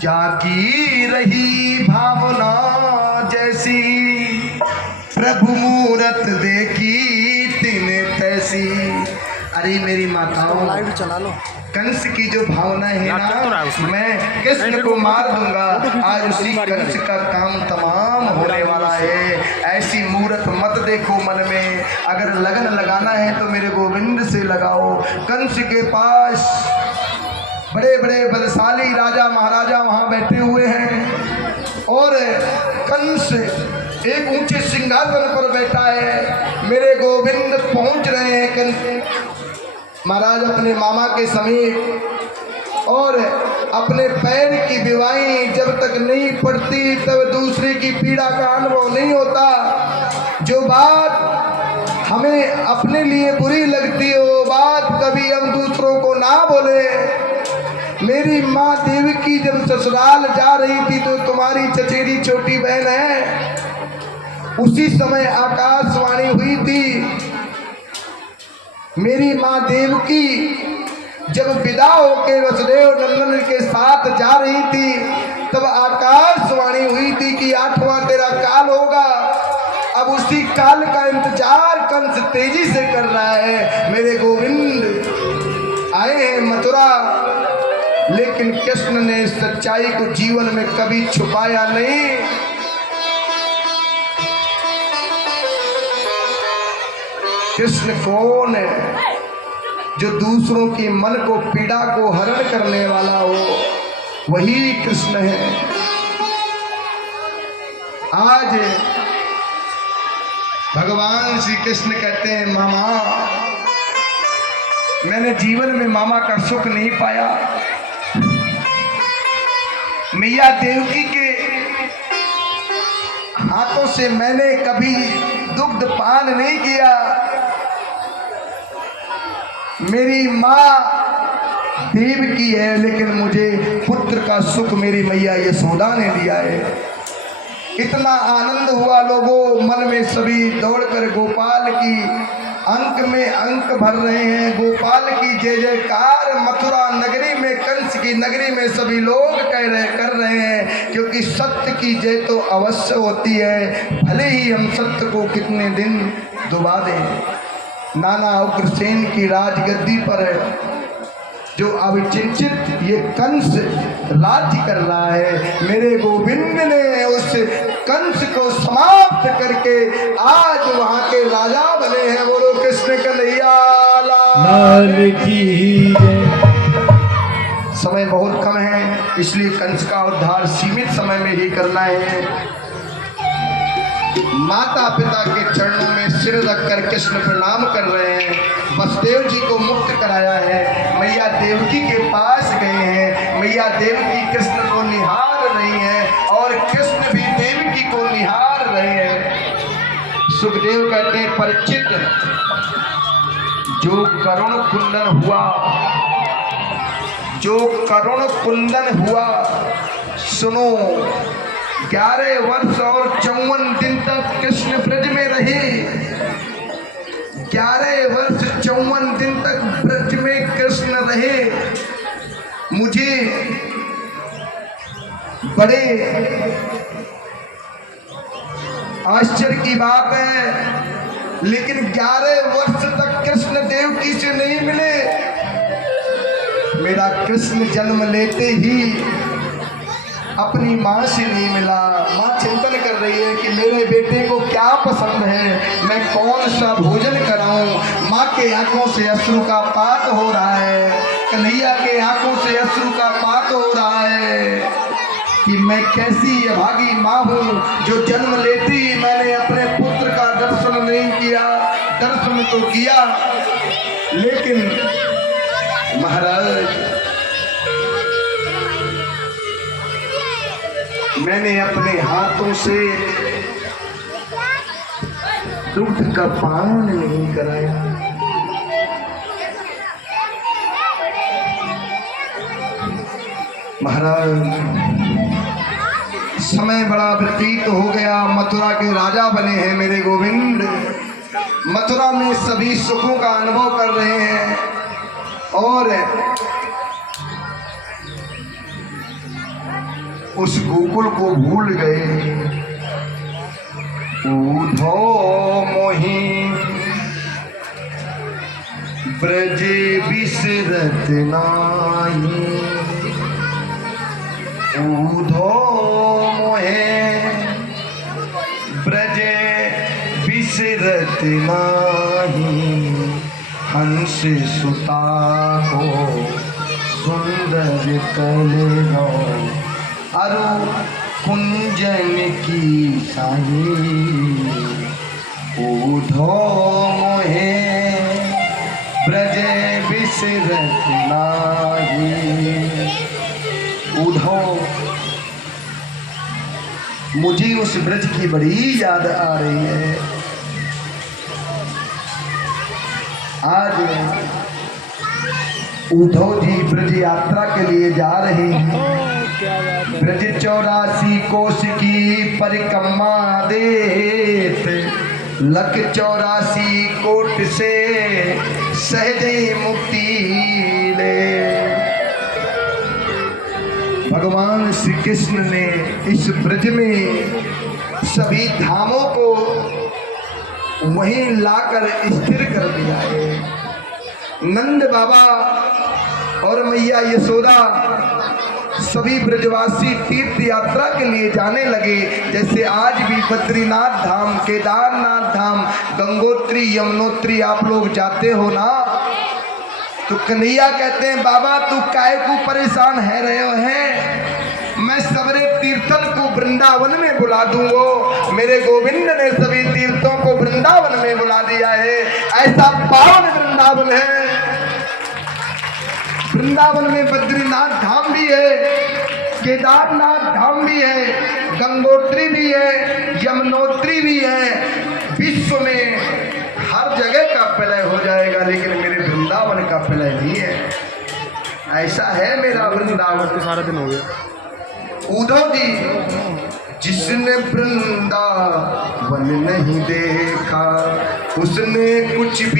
जागी रही भावना जैसी, प्रभु मूरत देखी तिने तैसी। अरे मेरी माताओं, लाइव चला लो। कंस की जो भावना है ना, मैं कृष्ण को मार दूंगा, आज उसी कंस का काम तमाम होने वाला है। ऐसी मूरत मत देखो मन में, अगर लगन लगाना है तो मेरे गोविंद से लगाओ। कंस के पास बड़े बड़े बलशाली राजा महाराजा वहाँ बैठे हुए हैं और कंस एक ऊंचे सिंहासन पर बैठा है। मेरे गोविंद पहुंच रहे हैं कंस महाराज अपने मामा के समीप, और अपने पैर की विवाही जब तक नहीं पड़ती तब दूसरे की पीड़ा का अनुभव नहीं होता। जो बात हमें अपने लिए बुरी लगती है वो बात कभी हम दूसरों को ना बोले। मेरी माँ देवकी जब ससुराल जा रही थी तो तुम्हारी चचेरी छोटी बहन है, उसी समय आकाशवाणी हुई थी। मेरी माँ देवकी जब विदा होकर वसुदेव नंदन के साथ जा रही थी तब आकाशवाणी हुई थी कि 8वां तेरा काल होगा। अब उसी काल का इंतजार कंस तेजी से कर रहा है। मेरे गोविंद आए हैं मथुरा, लेकिन कृष्ण ने इस सच्चाई को जीवन में कभी छुपाया नहीं। कृष्ण कौन है? जो दूसरों के मन को पीड़ा को हरण करने वाला हो, वही कृष्ण है। आज भगवान श्री कृष्ण कहते हैं, मामा मैंने जीवन में मामा का सुख नहीं पाया। मैया देवकी के हाथों से मैंने कभी दुग्ध पान नहीं किया। मेरी माँ देवकी है, लेकिन मुझे पुत्र का सुख मेरी मैया यशोदा ने दिया है। इतना आनंद हुआ लोगों मन में, सभी दौड़कर गोपाल की अंक में अंक भर रहे हैं। गोपाल की जय जयकार मथुरा नगरी में, कंस की नगरी में सभी लोग कर रहे हैं, क्योंकि सत्य की जय तो अवश्य होती है, भले ही हम सत्य को कितने दिन दुबा दें। नाना उग्रसेन की राजगद्दी पर जो अविचिंतित ये कंस राज्य कर रहा है, मेरे गोविंद ने उस कंस को समाप्त करके आज वहां के राजा बने हैं। बोलो कृष्ण कन्हैया लाल की। समय बहुत कम है, इसलिए कंस का उद्धार सीमित समय में ही करना है। माता पिता के चरणों में सिर रखकर कृष्ण प्रणाम कर रहे हैं। वसुदेव जी को मुक्त कराया है, मैया देवकी के पास गए हैं। मैया देवकी कृष्ण को निहार रही है और कृष्ण भी देवकी को निहार रहे हैं। सुखदेव कहते हैं, परिचित जो करुण कुंदन हुआ, जो करुण कुंदन हुआ, सुनो 11 वर्ष और 54 दिन तक कृष्ण ब्रज में रहे। 11 वर्ष 54 दिन तक ब्रज में कृष्ण रहे। मुझे बड़े आश्चर्य की बात है, लेकिन 11 वर्ष तक कृष्ण देवकी से नहीं मिले। मेरा कृष्ण जन्म लेते ही अपनी माँ से नहीं मिला। माँ चिंतन कर रही है कि मेरे बेटे को क्या पसंद है, मैं कौन सा भोजन कराऊं। माँ के आंखों से अश्रु का पात हो रहा है, कन्हैया के आंखों से अश्रु का पात हो रहा है कि मैं कैसी अभागी माँ हूँ जो जन्म लेती ही मैंने अपने पुत्र का दर्शन नहीं किया। दर्शन तो किया, लेकिन महाराज मैंने अपने हाथों से दूध का पान नहीं कराया। महाराज समय बड़ा व्यतीत हो गया, मथुरा के राजा बने हैं मेरे गोविंद। मथुरा में सभी सुखों का अनुभव कर रहे हैं और उस गोकुल को भूल गए। ऊधो मोहि ब्रज बिसरत नाही, ऊधो मोहे ब्रज बिसरत नाही, हंस सुता को सुंदर कलेनो, अरु कुंजन की साही, ऊधो मोहे ब्रज बिसरत नाही। ऊधो, मुझे उस ब्रज की बड़ी याद आ रही है। आज उद्धव जी ब्रज यात्रा के लिए जा रहे हैं। ब्रज 84 कोस की परिक्रमा देत, लख 84 कोट से सहज मुक्ति ले। भगवान श्री कृष्ण ने इस ब्रज में सभी धामों को वहीं लाकर स्थिर कर दिया है। नंद बाबा और मैया यशोदा सभी ब्रजवासी तीर्थ यात्रा के लिए जाने लगे। जैसे आज भी बद्रीनाथ धाम, केदारनाथ धाम, गंगोत्री, यमुनोत्री आप लोग जाते हो ना, तो कन्हैया कहते हैं बाबा तू काहे को परेशान है रहे हो है, मैं सबरे तीर्थन को वृंदावन में बुला दूंगो। मेरे गोविंद ने सभी तीर्थों को वृंदावन में बुला दिया है। ऐसा पावन वृंदावन है। वृंदावन में बद्रीनाथ धाम भी है, केदारनाथ धाम भी है, गंगोत्री भी है, यमुनोत्री भी है। विश्व में हर जगह का प्रलय हो जाएगा, लेकिन मेरे वृंदावन का प्रलय नहीं है। ऐसा है मेरा वृंदावन। तो सारा दिन हो गया। उद्धव जी, जिसने वृंदावन नहीं देखा उसने कुछ भी